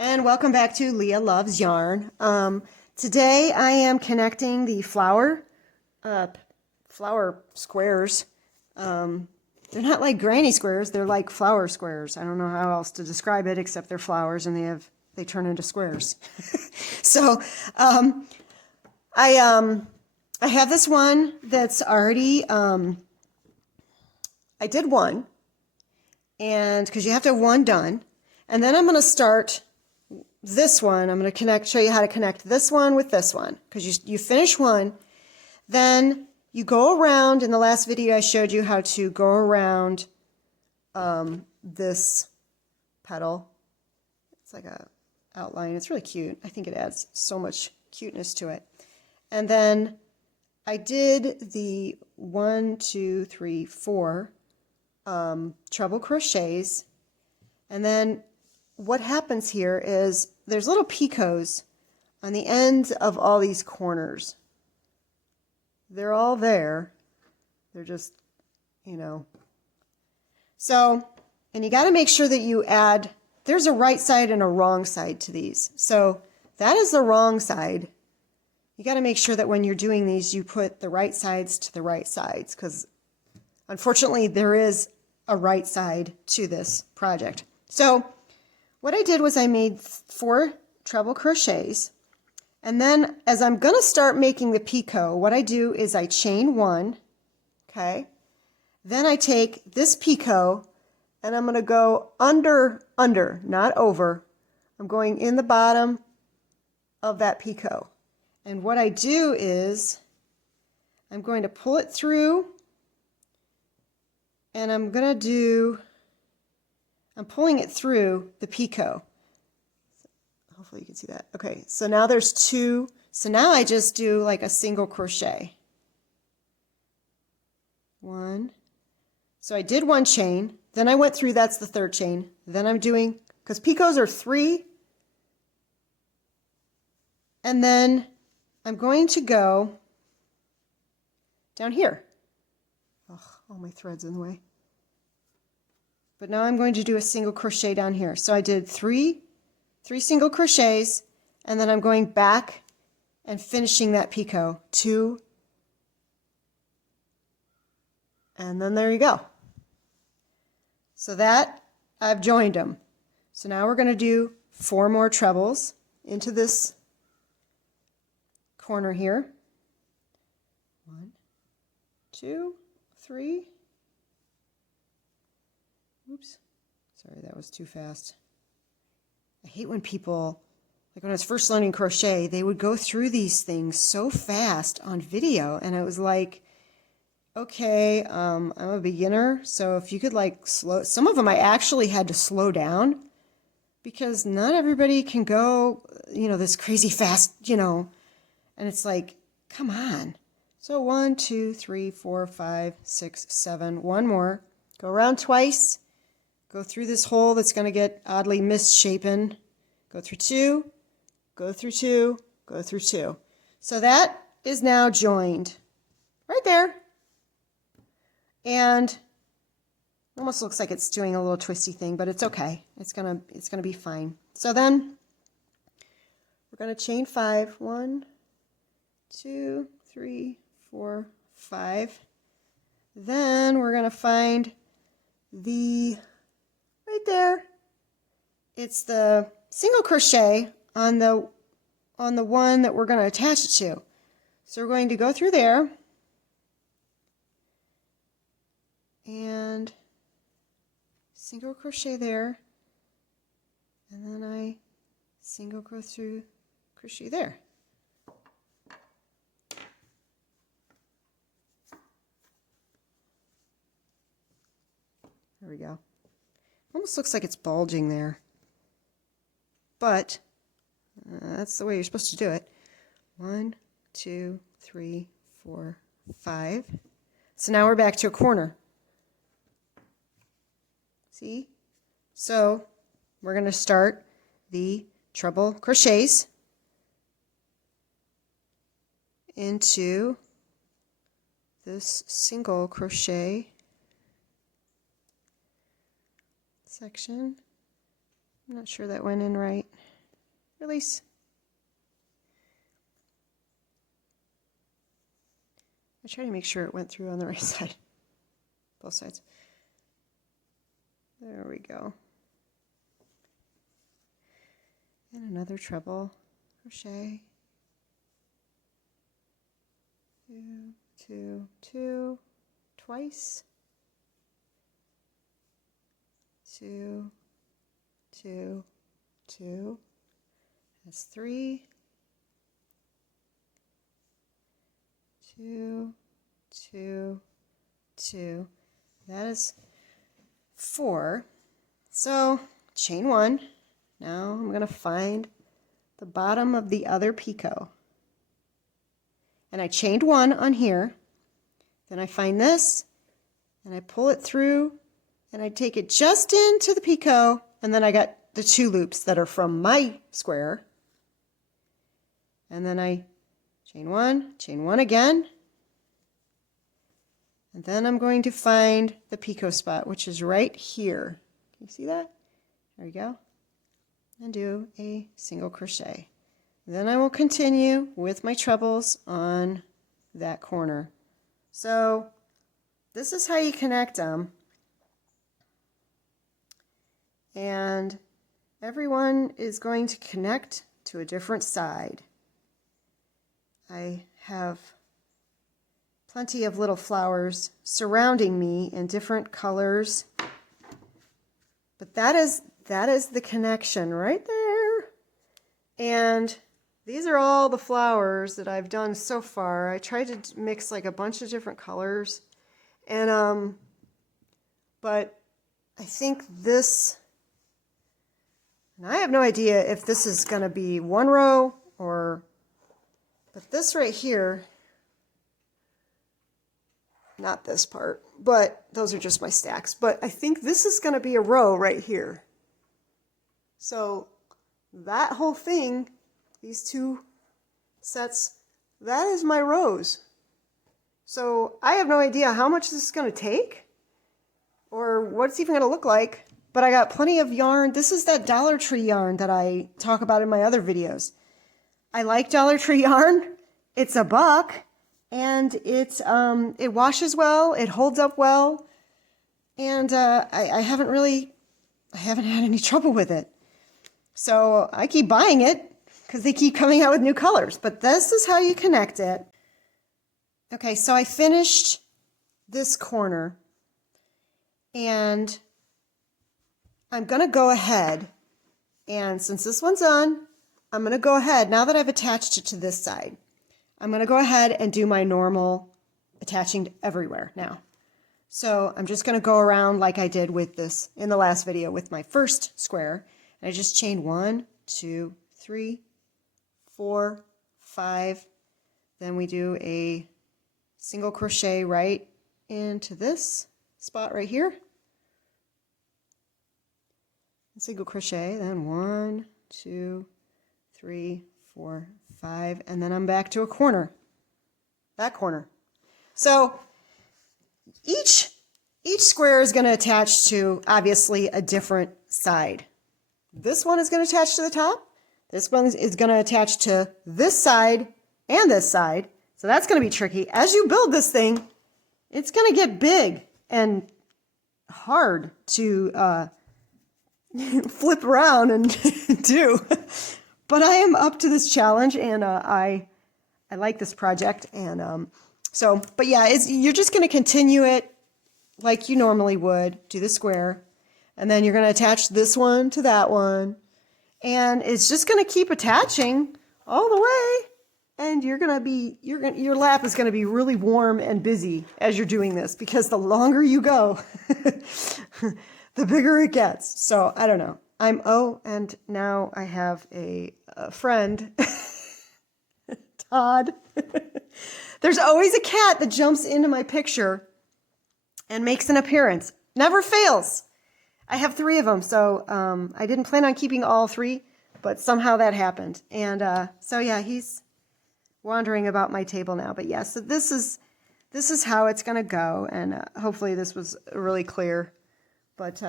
And welcome back to Leah Loves Yarn. Today I am connecting the flower squares. They're not like granny squares, they're like flower squares. I don't know how else to describe it except they're flowers and they turn into squares. So I have this one that's already, I did one, and because you have to have one done, and then I'm going to start this one. I'm going to show you how to connect this one with this one, because you finish one, then you go around. In the last video I showed you how to go around this petal. It's like a outline. It's really cute. I think it adds so much cuteness to it. And then I did the 1, 2, 3, 4 treble crochets, and then what happens here is there's little picots on the ends of all these corners. They're all there. They're just, So, and you got to make sure that you add, there's a right side and a wrong side to these. So that is the wrong side. You got to make sure that when you're doing these, you put the right sides to the right sides, because unfortunately there is a right side to this project. So what I did was I made 4 treble crochets, and then as I'm going to start making the picot, what I do is I chain 1, okay? Then I take this picot and I'm going to go under, not over. I'm going in the bottom of that picot. And what I do is I'm going to pull it through, and I'm pulling it through the picot. Hopefully you can see that. Okay, so now there's 2. So now I just do like a single crochet. 1. So I did 1 chain, then I went through, that's the 3rd chain. Then I'm doing, because picots are 3, and then I'm going to go down here. Oh, all my threads in the way. But now I'm going to do a single crochet down here. So I did 3 single crochets, and then I'm going back and finishing that picot. 2, and then there you go. So that, I've joined them. So now we're going to do 4 more trebles into this corner here. 1, 2, 3. Oops, sorry, that was too fast. I hate when people, like when I was first learning crochet, they would go through these things so fast on video, and it was like, okay, I'm a beginner, so if you could like slow, some of them I actually had to slow down, because not everybody can go, this crazy fast, and it's like, come on. So 1, 2, 3, 4, 5, 6, 7, 1 more, go around twice. Go through this hole that's going to get oddly misshapen. Go through 2, go through 2, go through 2. So that is now joined right there. And it almost looks like it's doing a little twisty thing, but it's okay. It's gonna be fine. So then we're going to chain 5. 1, 2, 3, 4, 5. Then we're going to find right there, it's the single crochet on the one that we're going to attach it to. So we're going to go through there and single crochet there, and then I single crochet there. There we go. Almost looks like it's bulging there, but that's the way you're supposed to do it. 1, 2, 3, 4, 5. So now we're back to a corner. See? So we're going to start the treble crochets into this single crochet section. I'm not sure that went in right. release. I try to make sure it went through on the right side, both sides. There we go. And another treble crochet. 2, 2, 2, twice. 2, 2, 2. That's 3. 2, 2, 2. That is 4. So chain 1. Now I'm going to find the bottom of the other picot. And I chained 1 on here. Then I find this and I pull it through and I take it just into the picot, and then I got the 2 loops that are from my square. And then I chain 1 again. And then I'm going to find the picot spot, which is right here. Can you see that? There we go. And do a single crochet. Then I will continue with my trebles on that corner. So this is how you connect them. And everyone is going to connect to a different side. I have plenty of little flowers surrounding me in different colors. But that is the connection right there. And these are all the flowers that I've done so far. I tried to mix like a bunch of different colors. And but I think this, and I have no idea if this is going to be 1 row or, but this right here, not this part, but those are just my stacks. But I think this is going to be a row right here. So that whole thing, these 2 sets, that is my rows. So I have no idea how much this is going to take or what it's even going to look like, but I got plenty of yarn. This is that Dollar Tree yarn that I talk about in my other videos. I like Dollar Tree yarn. It's $1 and it washes well, it holds up well, and I haven't had any trouble with it. So I keep buying it because they keep coming out with new colors. But this is how you connect it. Okay, so I finished this corner. And I'm going to go ahead. And since this one's on, I'm going to go ahead, now that I've attached it to this side, I'm going to go ahead and do my normal attaching everywhere now. So I'm just going to go around like I did with this in the last video with my first square. And I just chained 1, 2, 3, 4, 5. Then we do a single crochet right into this spot right here. Single crochet, then 1, 2, 3, 4, 5, and then I'm back to a corner. That corner. So each square is going to attach to obviously a different side. This one is going to attach to the top. This one is going to attach to this side and this side. So that's going to be tricky. As you build this thing, it's going to get big and hard to flip around and do. But I am up to this challenge, and I like this project. And but yeah, you're just going to continue it like you normally would. Do the square, and then you're going to attach this one to that one, and it's just going to keep attaching all the way. And your lap is going to be really warm and busy as you're doing this, because the longer you go, the bigger it gets. So I don't know. And now I have a friend, Todd. There's always a cat that jumps into my picture and makes an appearance. Never fails. I have 3 of them, so I didn't plan on keeping all 3, but somehow that happened. And so yeah, he's wandering about my table now. But yeah, so this is how it's going to go, and hopefully this was really clear. But